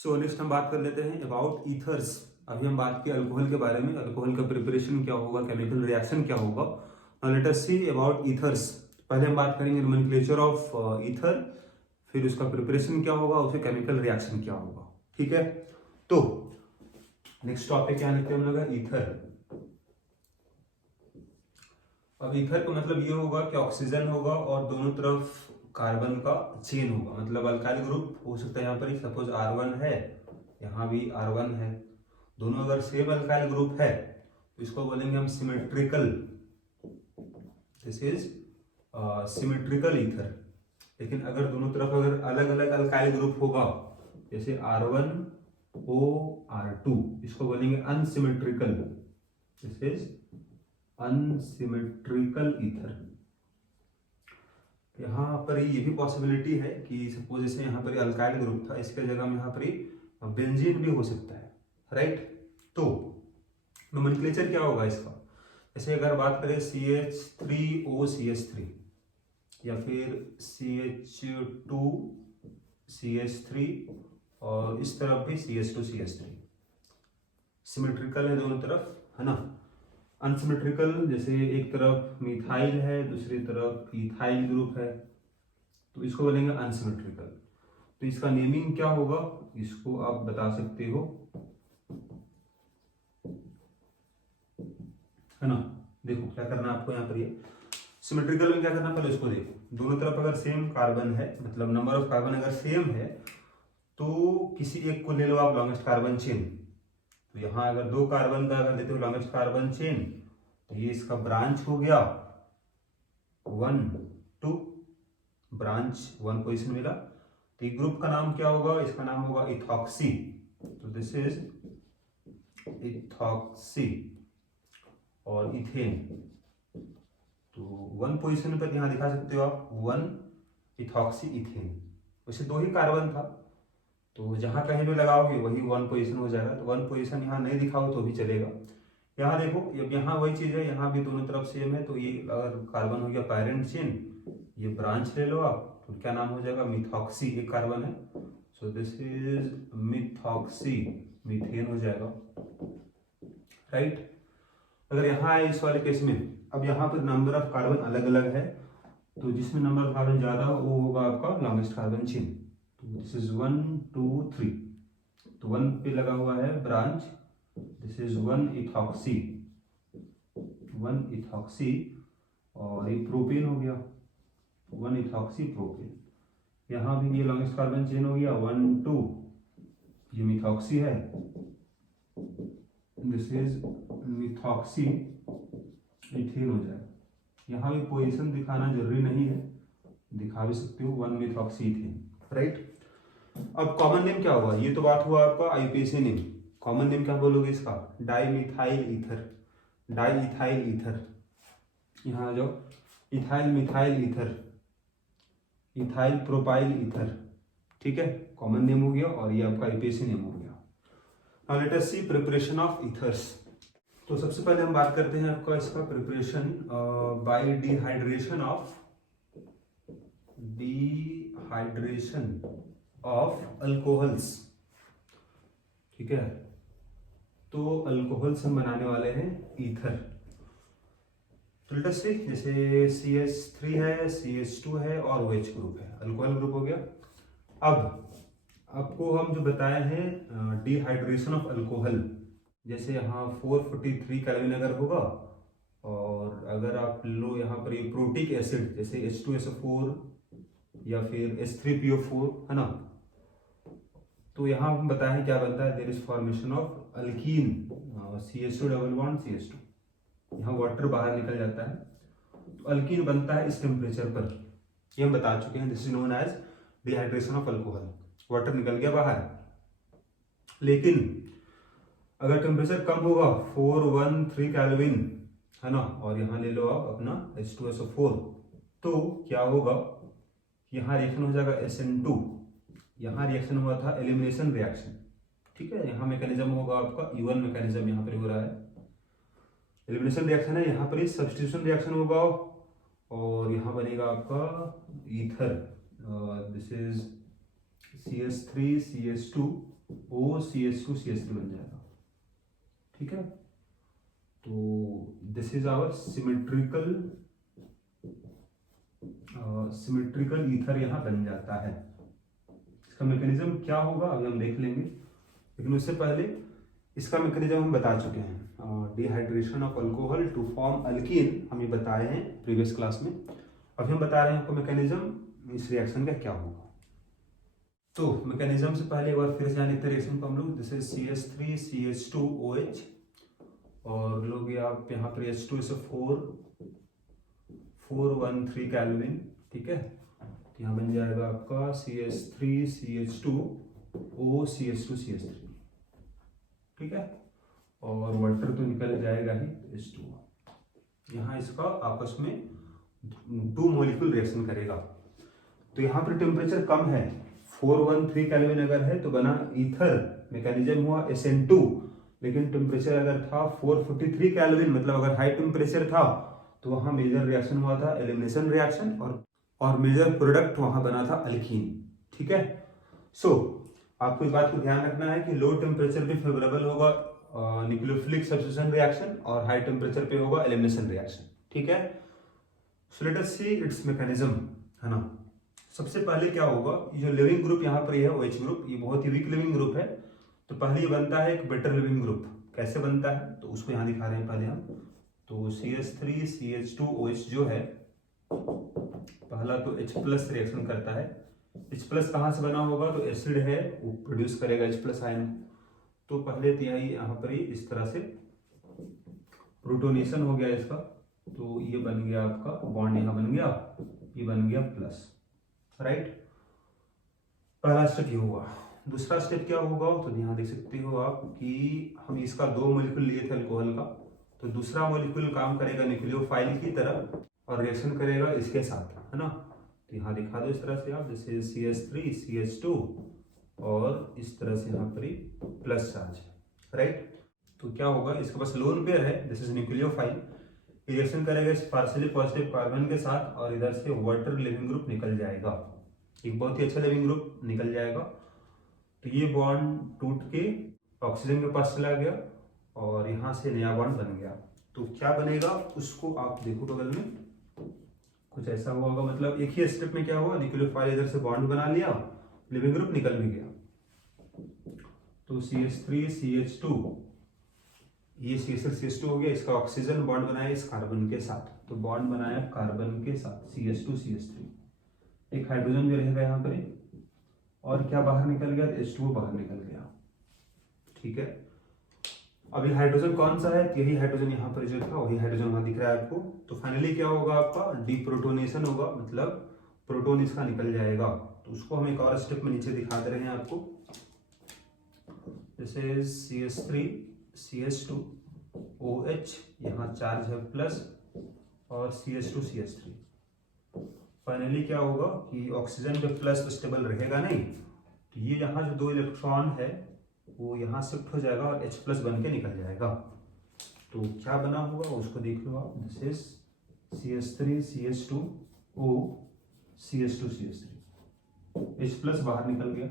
So next हम बात कर लेते हैं अबाउट ईथर्स। अभी हम बात की अल्कोहल के बारे में, अल्कोहल का प्रिपरेशन क्या होगा, केमिकल रिएक्शन क्या होगा। Now let us see about ethers. पहले हम बात करेंगे नोमेनक्लेचर ऑफ ईथर, फिर उसका प्रिपरेशन क्या होगा, उसके केमिकल रिएक्शन क्या होगा। ठीक है, तो नेक्स्ट टॉपिक क्या लिखते हैं हम लोग, ईथर। अब ईथर का मतलब ये होगा कि ऑक्सीजन होगा और दोनों तरफ कार्बन का चेन होगा, मतलब अल्काइल ग्रुप हो सकता है यहाँ पर, सपोज R1 है, यहाँ भी R1 है, दोनों अगर सेम अल्काइल ग्रुप है तो इसको बोलेंगे हम symmetrical, this is symmetrical ether. लेकिन अगर दोनों तरफ अगर अलग अलग अल्काइल ग्रुप होगा, जैसे R1 O R2, इसको बोलेंगे unsymmetrical, this is unsymmetrical ether. यहाँ पर ये भी पॉसिबिलिटी है कि सपोज जैसे यहाँ पर अल्काइल ग्रुप था, इसके जगह में यहाँ पर बेंजीन भी हो सकता है, राइट। तो नोमेनक्लेचर क्या होगा इसका, जैसे अगर बात करें CH3OCH3 या फिर CH2CH3 और इस तरफ भी CH2CH3, सिमेट्रिकल है दोनों तरफ, है ना। अनसिमेट्रिकल जैसे एक तरफ मिथाइल है, दूसरी तरफ इथाइल ग्रुप है, तो इसको बोलेंगे अनसिमेट्रिकल। तो इसका नेमिंग क्या होगा, इसको आप बता सकते हो, है ना। देखो क्या करना है आपको यहाँ पर, ये सिमेट्रिकल में क्या करना, पहले इसको देखो, दोनों तरफ अगर सेम कार्बन है, मतलब नंबर ऑफ कार्बन अगर सेम है, तो किसी एक को ले लो आप लॉन्गेस्ट कार्बन चेन। तो यहाँ अगर 2 कार्बन का अगर लेते हो लॉन्गेस्ट कार्बन चेन, तो ये इसका ब्रांच हो गया 1 2, ब्रांच 1 पोजिशन मिला। तो ये ग्रुप का नाम क्या होगा, इसका नाम होगा इथॉक्सी, तो दिस इज इथॉक्सी और इथेन। तो 1 पोजिशन पर यहाँ दिखा सकते हो आप 1 इथॉक्सी इथेन। वैसे 2 ही कार्बन था, तो जहां कहीं भी लगाओगे वही 1 पोजीशन हो जाएगा। तो 1 पोजीशन यहाँ नहीं दिखाओ तो भी चलेगा। यहाँ देखो, अब यहाँ वही चीज है, यहाँ भी दोनों तरफ सेम है, तो ये अगर कार्बन हो गया पैरेंट चेन, ये ब्रांच ले लो आप, तो क्या नाम हो जाएगा, मिथॉक्सी, एक कार्बन है, so this is methoxy, methane हो जाएगा, राइट। अगर यहाँ है इस वाले केस में, अब यहाँ पर नंबर ऑफ कार्बन अलग अलग है, तो जिसमें नंबर ऑफ कार्बन ज्यादा हो वो होगा आपका लॉन्गेस्ट कार्बन चेन। तो दिस इज 1 2 3, तो 1 पे लगा हुआ है branch, this is 1 ethoxy, 1 ethoxy, और ये प्रोपेन हो गया 1 इथॉक्सी प्रोपेन। यहाँ भी ये लॉन्गेस्ट कार्बन चेन हो गया 1 2, ये मिथॉक्सी है, दिस इज मिथॉक्सी इथेन हो जाएगा। यहाँ भी पोजीशन दिखाना जरूरी नहीं है, दिखा भी सकते हो 1 मिथॉक्सी इथेन, राइट। अब कॉमन नेम क्या होगा, ये तो बात हुआ आपका आईयूपीएसी नेम। कॉमन नेम क्या बोलोगे इसका, dimethyl ether, di ethyl ether. यहाँ आ जाओ, ethyl methyl ether, ethyl propyl ether, ठीक है, कॉमन नेम हो गया और ये आपका आईयूपीएसी नेम हो गया। Now let us see preparation of ethers. तो सबसे पहले हम बात करते हैं आपका इसका preparation by dehydration of alcohols, ठीक है। तो अल्कोहल्स हम बनाने वाले हैं ईथर। तो लेट अस सी, जैसे CH3 है, CH2 है और OH ग्रुप है, अल्कोहल ग्रुप हो गया। अब आपको हम जो बताए हैं डिहाइड्रेशन ऑफ अल्कोहल, जैसे यहाँ 443 केल्विन अगर होगा, और अगर आप लो यहाँ पर ये प्रोटिक एसिड जैसे H2SO4 या फिर H3PO4, है ना, तो यहाँ हम बताए हैं क्या बनता है, there is formation of alkene, CH2 double bond CH2, यहाँ वाटर बाहर निकल जाता है, तो अल्कीन बनता है इस टेम्परेचर पर, ये हम बता चुके हैं, this is known as dehydration of alcohol, water निकल गया बाहर। लेकिन अगर टेम्परेचर कम होगा 413 केल्विन, है ना, और यहाँ ले लो आप अपना H2SO4, तो क्या होगा, यहाँ रिएक्शन हो जाएगा SN2, यहाँ रिएक्शन हुआ था एलिमिनेशन रिएक्शन, ठीक है। यहाँ मैकेनिज्म होगा आपका E1 मैकेनिज्म, यहाँ पर हो रहा है एलिमिनेशन रिएक्शन है, यहाँ पर सब्स्टिट्यूशन रिएक्शन होगा और यहाँ बनेगा आपका ईथर, दिस इज CH3CH2OCH2CH3 बन जाएगा। ठीक है, तो this is our symmetrical ether यहाँ बन जाता है। इसका मैकेनिज्म क्या होगा अभी हम देख लेंगे, लेकिन उससे पहले इसका मैकेनिज्म हम बता चुके हैं। Dehydration of alcohol to form alkene हम ये बताए हैं प्रीवियस क्लास में। अभी हम बता रहे हैं आपको मैकेनिज्म इस रिएक्शन का क्या होगा। तो मैकेनिज्म से पहले एक बार फिर से जाने रिएक्शन को हम लोग, दिस इज CH3CH2OH और लोग आप यहाँ पर H2 से 413 केल्विन। ठीक है, तो यहाँ बन जाएगा आपका CH3CH2OCH2CH3। ठीक है, और वाटर तो निकल जाएगा ही H2। यहाँ इसका आपस में 2 मॉलिक्यूल रिएक्शन करेगा। तो यहाँ पर टेम्परेचर कम है, 413 केल्विन अगर है तो बना ईथर, मैकेनिज्म हुआ SN2। लेकिन टेम्परेचर अगर था 443 केल्विन, मतलब अगर हाई टेम्परेचर था तो वहाँ मेजर रिएक्शन हुआ था एलिमिनेशन रिएक्शन, और मेजर प्रोडक्ट वहाँ बना था अल्कीन। ठीक है, आपको इस बात को ध्यान रखना है कि लो टेम्परेचर पे फेवरेबल होगा न्यूक्लियोफिलिक सब्स्टिट्यूशन रिएक्शन और हाई टेम्परेचर पे होगा एलिमिनेशन रिएक्शन। ठीक है, so let us see it's mechanism, है ना। सबसे पहले क्या होगा, ये जो लिविंग ग्रुप यहाँ पर है OH ग्रुप, ये बहुत ही वीक लिविंग ग्रुप है। तो पहले ये बनता है एक बेटर लिविंग ग्रुप। कैसे बनता है तो उसको यहाँ दिखा रहे हैं पहले हम। तो CH3CH2OH जो है पहला तो H+ रिएक्शन करता है। H+ कहाँ से बना होगा, तो एसिड है वो प्रोड्यूस करेगा H+ आयन। तो पहले तो यहाँ पर ही इस तरह से प्रोटोनेशन हो गया इसका, तो ये बन गया आपका बॉन्ड, यहाँ बन गया, ये बन गया प्लस, राइट। पहला स्टेप ये हुआ। दूसरा स्टेप क्या होगा, तो यहाँ देख सकते हो आप कि हम इसका 2 मॉलिक्यूल लिए थे अल्कोहल का, तो दूसरा मॉलिक्यूल काम करेगा न्यूक्लियोफाइल की तरह और रिएक्शन करेगा इसके साथ, है ना। तो यहाँ दिखा दो इस तरह से आप, जैसे CH3CH2 और इस तरह से यहाँ पर प्लस चार्ज है, राइट। तो क्या होगा, इसके पास लोन पेयर है, दिस इज न्यूक्लियोफाइल, रिएक्शन करेगा इस पार्शियली पॉजिटिव कार्बन के साथ और इधर से वाटर लिविंग ग्रुप निकल जाएगा, एक बहुत ही अच्छा लिविंग ग्रुप निकल जाएगा। तो ये बॉन्ड टूट के ऑक्सीजन के पास चला गया और यहाँ से नया बॉन्ड बन गया। तो क्या बनेगा उसको आप देखो बगल में, कुछ ऐसा हुआ होगा, मतलब एक ही स्टेप में क्या हुआ, न्यूक्लियोफाइल इधर से बॉन्ड बना लिया, लिविंग ग्रुप निकल भी गया। तो CH3CH2, ये CH3CH2 हो गया, इसका ऑक्सीजन बॉन्ड बनाया इस कार्बन के साथ, तो बॉन्ड बनाया कार्बन के साथ CH2CH3, एक हाइड्रोजन भी रहेगा यहाँ पर, और क्या बाहर निकल गया, H2O बाहर निकल गया। ठीक है, अभी हाइड्रोजन कौन सा है, यही हाइड्रोजन यहाँ पर जो था वही हाइड्रोजन वहां दिख रहा है आपको। तो फाइनली क्या होगा, आपका डीप्रोटोनेशन होगा, मतलब प्रोटोन इसका निकल जाएगा। तो उसको हम एक और स्टेप में नीचे दिखा दे रहे हैं आपको, जैसे CH3CH2OH, यहाँ चार्ज है प्लस, और CH2CH3। फाइनली क्या होगा कि ऑक्सीजन पे प्लस तो स्टेबल रहेगा नहीं, तो ये यहाँ जो 2 इलेक्ट्रॉन है वो यहाँ शिफ्ट हो जाएगा और H+ बन के निकल जाएगा। तो क्या बना होगा उसको देख लो आप, this is CH3CH2O CH2CH3, H+ बाहर निकल गया,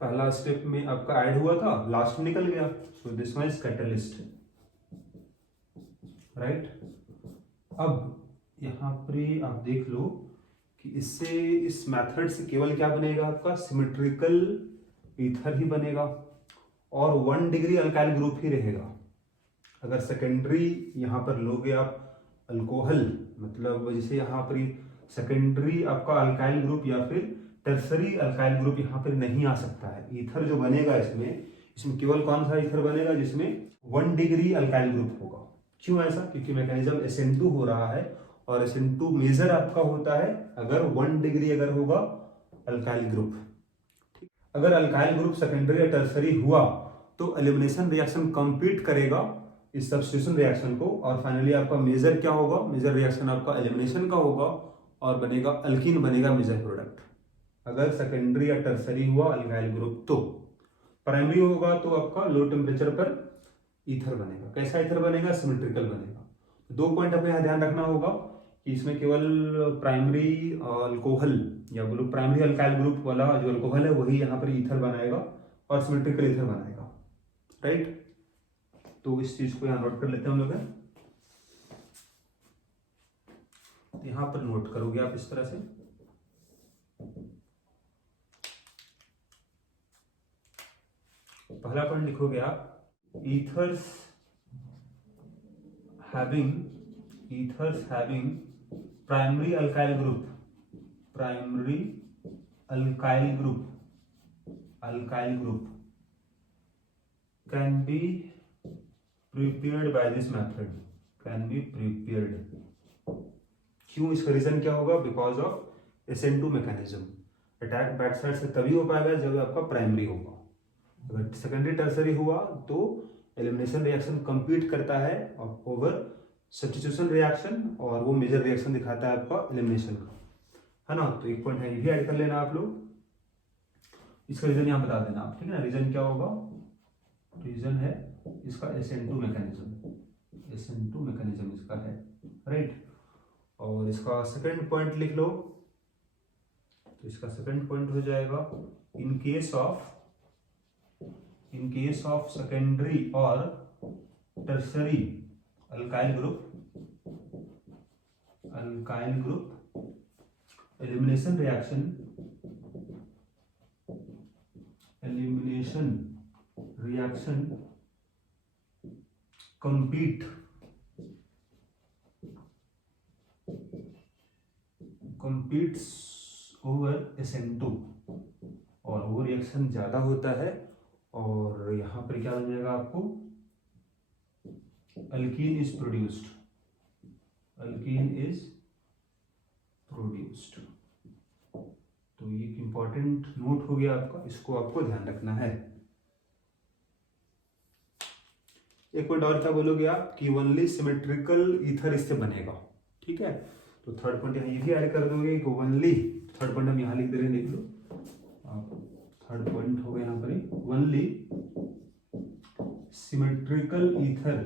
पहला स्टेप में आपका ऐड हुआ था, लास्ट में निकल गया। So this one is catalyst, right. अब यहाँ पर आप देख लो कि इससे, इस मेथड से केवल क्या बनेगा, आपका सिमेट्रिकल ईथर ही बनेगा और 1 डिग्री अल्काइल ग्रुप ही रहेगा। अगर सेकेंडरी यहाँ पर लोगे आप अल्कोहल, मतलब जैसे यहाँ पर सेकेंडरी आपका अल्काइल ग्रुप या फिर टर्सरी अल्काइल ग्रुप यहाँ पर नहीं आ सकता है। ईथर जो बनेगा इसमें केवल कौन सा ईथर बनेगा, जिसमें 1 डिग्री अल्काइल ग्रुप होगा। क्यों ऐसा, क्योंकि मैकेनिज्म SN2 हो रहा है और SN2 मेजर आपका होता है अगर 1 डिग्री अगर होगा अल्काइल ग्रुप। अगर अल्काइल ग्रुप सेकेंडरी या टर्सरी हुआ तो एलिमिनेशन रिएक्शन कंप्लीट करेगा इस सब्स्टिट्यूशन रिएक्शन को, और फाइनली आपका मेजर क्या होगा, मेजर रिएक्शन आपका एलिमिनेशन का होगा और बनेगा अल्कीन, बनेगा मेजर प्रोडक्ट। अगर सेकेंडरी या टर्सरी हुआ अल्काइल ग्रुप, तो प्राइमरी होगा तो आपका लो टेम्परेचर पर ईथर बनेगा। कैसा ईथर बनेगा, सिमेट्रिकल बनेगा। 2 पॉइंट आपको यहाँ ध्यान रखना होगा, कि इसमें केवल प्राइमरी अल्कोहल या बोलो प्राइमरी अल्काइल ग्रुप वाला जो अल्कोहल है वही यहाँ पर ईथर बनाएगा और सिमेट्रिकल ईथर बनाएगा, राइट। तो इस चीज को यहाँ नोट कर लेते हैं हम लोग। यहाँ पर नोट करोगे आप इस तरह से, पहला पॉइंट लिखोगे आप, ethers having primary alkyl group can be prepared by this method, क्यों, इसका रीजन क्या होगा, because of SN2 mechanism. Attack back side से तभी हो पाएगा जब आपका प्राइमरी होगा, अगर सेकेंडरी टर्सरी हुआ तो एलिमिनेशन रिएक्शन कंप्लीट करता है ओवर सब्स्टिट्यूशन रिएक्शन, और वो मेजर रिएक्शन दिखाता है आपका एलिमिनेशन का, है ना। तो एक पॉइंट है, ये भी ऐड कर लेना आप लोग, इसका रीजन यहाँ बता देना आप, ठीक है ना। रीजन क्या होगा, रीजन है इसका SN2 मैकेनिज्म इसका है, राइट। और इसका सेकंड पॉइंट लिख लो, तो इसका सेकंड पॉइंट हो जाएगा, इन केस ऑफ सेकेंडरी और tertiary alkyl group elimination reaction competes over SN2, और वो रिएक्शन ज्यादा होता है, और यहाँ पर क्या बन जाएगा आपको, अल्कीन इज प्रोड्यूस्ड। तो ये एक इंपॉर्टेंट नोट हो गया आपका, इसको आपको ध्यान रखना है। एक पॉइंट और क्या बोलोगे आप, कि ओनली सिमेट्रिकल ईथर इससे बनेगा, ठीक है। तो थर्ड पॉइंट यहाँ ये भी ऐड कर दोगे कि ओनली, थर्ड पॉइंट हम यहाँ लिख दे रहे हैं, देख लो आप, थर्ड पॉइंट हो गया यहाँ पर, only symmetrical ether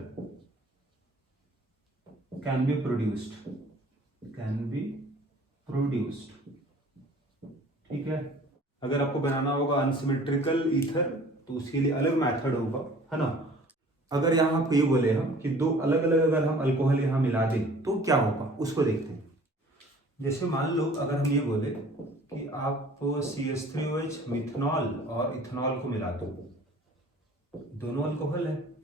can be produced, ठीक है। अगर आपको बनाना होगा अनसिमेट्रिकल ईथर तो उसके लिए अलग मेथड होगा, है ना। अगर यहाँ आपको ये बोले हम कि दो अलग अलग अगर हम अल्कोहल यहाँ मिला दें तो क्या होगा, उसको देखते हैं। जैसे मान लो अगर हम ये बोले कि आप CH3OH मिथनॉल और इथेनॉल को मिला दो, दोनों अल्कोहल है,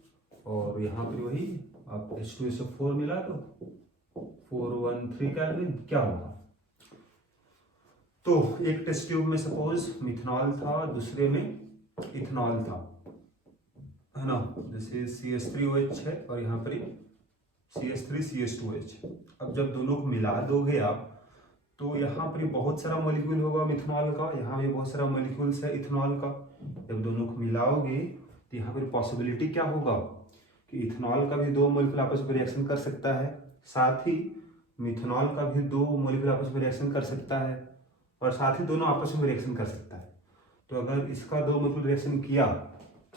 और यहाँ पर वही आप H2SO4 मिला दो, 413 केल्विन, क्या होगा। तो एक टेस्ट ट्यूब में सपोज मिथनॉल था, दूसरे में इथेनॉल था, है ना। जैसे CH3OH है और यहाँ पर CH3CH2OH। अब जब दोनों को मिला दोगे आप तो यहाँ पर बहुत सारा मॉलिक्यूल होगा मिथनॉल का, यहाँ भी बहुत सारा मॉलिक्यूल्स है इथेनॉल का। जब दोनों को मिलाओगे तो यहाँ पर पॉसिबिलिटी क्या होगा कि इथेनॉल का भी दो मॉलिक्यूल आपस में रिएक्शन कर सकता है, साथ ही मिथनॉल का भी दो मॉलिक्यूल आपस में रिएक्शन कर सकता है, और साथ ही दोनों आपस में रिएक्शन कर सकता है। तो अगर इसका दो मॉलिक्यूल रिएक्शन किया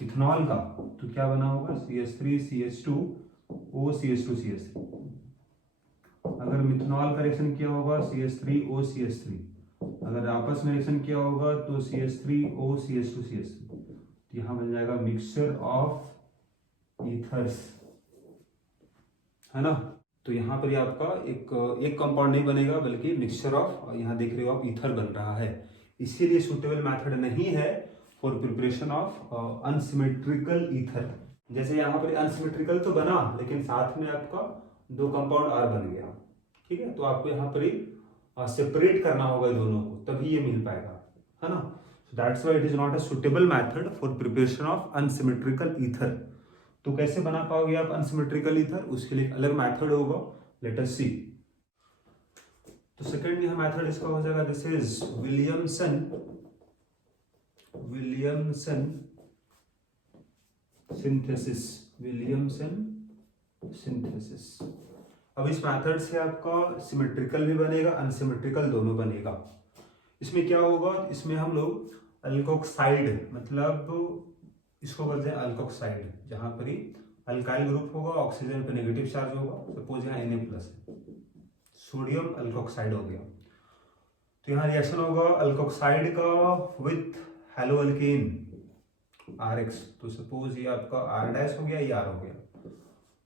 इथेनॉल का तो क्या बना होगा, CH3CH2OCH2CH3। अगर मिथनॉल का रिएक्शन किया होगा CH3OCH3, अगर आपस में रिएक्शन किया होगा तो CH3OCH2CH3। तो यहाँ बन जाएगा मिक्सचर ऑफ ईथर्स, है ना। तो यहाँ पर आपका एक कंपाउंड नहीं बनेगा बल्कि मिक्सचर ऑफ, यहाँ देख रहे हो आप ईथर बन रहा है। इसीलिए सुटेबल मेथड नहीं है for preparation of unsymmetrical ether. जैसे यहाँ पर अनसिमेट्रिकल तो बना लेकिन साथ में आपका दो कंपाउंड और बन गया, ठीक है। तो आपको यहाँ पर सेपरेट करना होगा दोनों को, तभी ये मिल पाएगा, है ना। That's why it is not a suitable method for preparation of unsymmetrical ether. तो कैसे बना पाओगे आप अनसिमेट्रिकल ईथर, उसके लिए अलग मेथड होगा, लेट अस सी। तो सेकंड यह मेथड इसका हो जाएगा, दिस इज विलियमसन सिंथेसिस। अब इस मेथड से आपका सिमेट्रिकल भी बनेगा, अनसिमेट्रिकल दोनों बनेगा। इसमें क्या होगा, इसमें हम लोग अल्कोक्साइड, मतलब इसको करते हैं अल्कोक्साइड, जहां पर ही अल्काइल ग्रुप होगा, ऑक्सीजन पे नेगेटिव चार्ज होगा, सपोज यहाँ Na+ है, सोडियम अल्कोक्साइड हो गया। तो यहाँ रिएक्शन होगा अल्कोक्साइड का विथ हेलो अल्केन RX। तो सपोज ये आपका R' हो गया, ये R हो गया।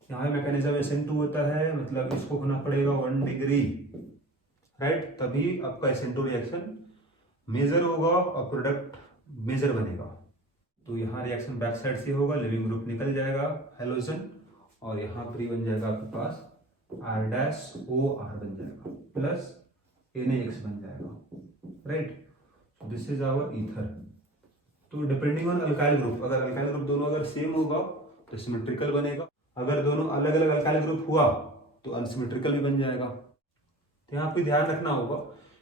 यहाँ मैकेनिज्म SN2 होता है, मतलब इसको होना पड़ेगा 1 डिग्री, राइट, तभी आपका SN2 रिएक्शन मेजर होगा और प्रोडक्ट मेजर बनेगा। तो यहाँ रिएक्शन बैक साइड से होगा, लिविंग ग्रुप निकल जाएगा हेलोजन, और यहाँ पर ही बन जाएगा आपके पास R'OR बन जाएगा प्लस NaX बन जाएगा, right. This is our ether. तो डिपेंडिंग ऑन अल्काइल ग्रुप, अगर अल्काइल ग्रुप दोनों अगर सेम होगा तो सिमेट्रिकल बनेगा, अगर दोनों अलग अलग अल्काइल ग्रुप हुआ तो अनसिमेट्रिकल भी बन जाएगा। तो यहाँ पे ध्यान रखना होगा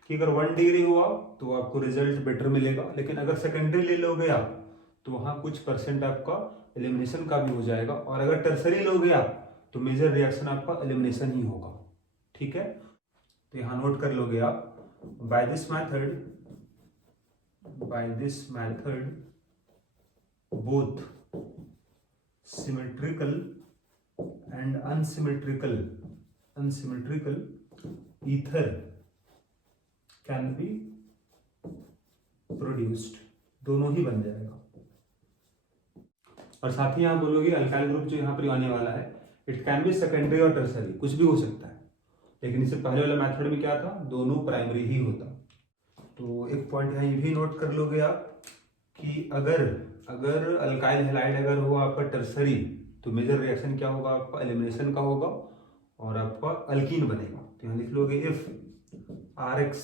कि अगर 1 डिग्री हुआ तो आपको रिजल्ट बेटर मिलेगा, लेकिन अगर सेकेंडरी ले लोगे आप तो वहाँ कुछ % आपका एलिमिनेशन का भी हो जाएगा, और अगर टर्सरी लोगे आप तो मेजर रिएक्शन आपका एलिमिनेशन ही होगा, ठीक है। तो यहाँ नोट कर लोगे आप, by this method both symmetrical and unsymmetrical ether can be produced, दोनों ही बन जाएगा। और साथ ही यहाँ बोलोगे अल्काइल ग्रुप जो यहाँ पर आने वाला है, इट कैन बी सेकेंडरी और टर्सरी, कुछ भी हो सकता है, लेकिन इससे पहले वाला मेथड में क्या था, दोनों प्राइमरी ही होता। तो एक पॉइंट यहाँ ये भी नोट कर लोगे आप कि अगर अल्काइल हैलाइड अगर हो आपका टर्सरी तो मेजर रिएक्शन क्या होगा, आपका एलिमिनेशन का होगा और आपका अल्कीन बनेगा। तो यहाँ लिख लोगे if RX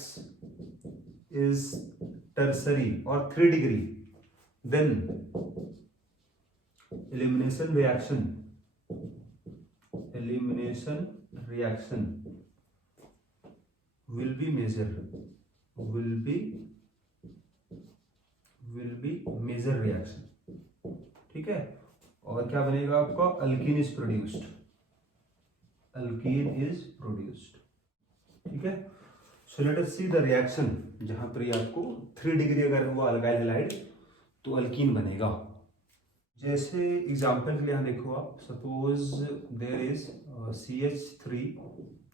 is tertiary or 3 degree, then elimination reaction will be major reaction, ठीक है। और क्या बनेगा आपका, अल्कीन इज प्रोड्यूस्ड, ठीक है। So let us see the reaction, जहां पर ये आपको 3 डिग्री अगर हुआ अल्काइल हैलाइड तो अल्कीन बनेगा। जैसे एग्जांपल के लिए यहाँ देखो आप, सपोज देयर इज CH3,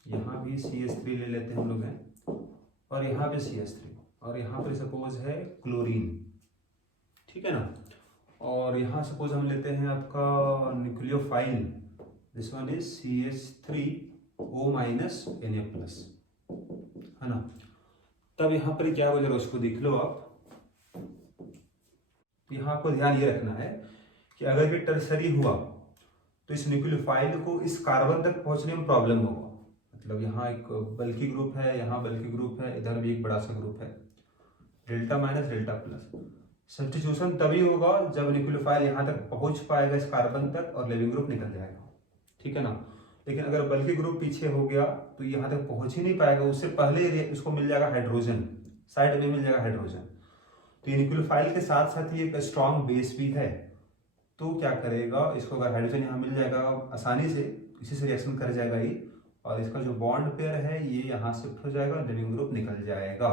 यहाँ भी CH3 ले लेते हैं हम लोग हैं, और यहाँ पे CH3, और यहाँ पे सपोज है क्लोरीन, ठीक है ना। और यहाँ सपोज हम लेते हैं आपका nucleophile, this one is CH3O- Na+, है ना। तब यहाँ पर क्या हो, जरा उसको देख लो आप। यहाँ आपको ध्यान ये रखना है कि अगर ये टर्सरी हुआ तो इस न्यूक्लियोफाइल को इस कार्बन तक पहुंचने में प्रॉब्लम होगा, मतलब यहाँ एक बल्की ग्रुप है, यहाँ बल्की ग्रुप है, इधर भी एक बड़ा सा ग्रुप है, डेल्टा- डेल्टा+। सब्स्टिट्यूशन तभी होगा जब न्यूक्लियोफाइल यहाँ तक पहुंच पाएगा इस कार्बन तक और लिविंग ग्रुप निकल जाएगा, ठीक है ना। लेकिन अगर बल्की ग्रुप पीछे हो गया तो यहाँ तक पहुंच ही नहीं पाएगा, उससे पहले इसको मिल जाएगा हाइड्रोजन, साइड में मिल जाएगा हाइड्रोजन। तो न्यूक्लियोफाइल के साथ साथ ही एक स्ट्रॉन्ग बेस भी है, तो क्या करेगा, इसको अगर हाइड्रोजन यहाँ मिल जाएगा आसानी से, इसी से रिएक्शन कर जाएगा ये, और इसका जो बॉन्ड पेयर है ये यहाँ शिफ्ट हो जाएगा, लिविंग ग्रुप निकल जाएगा।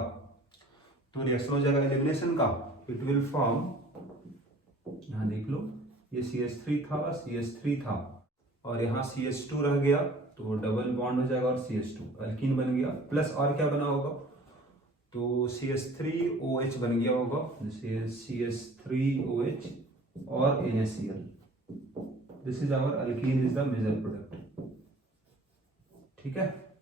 तो रिएक्शन हो जाएगा एलिमिनेशन का, इट विल फॉर्म, यहाँ देख लो ये CH3 था और यहाँ CH2 रह गया, तो डबल बॉन्ड हो जाएगा और CH2 अल्कीन बन गया, प्लस और क्या बना होगा, तो CH3OH बन गया होगा, CH3OH और NaCl, this is our alkene, is the major product, ठीक है।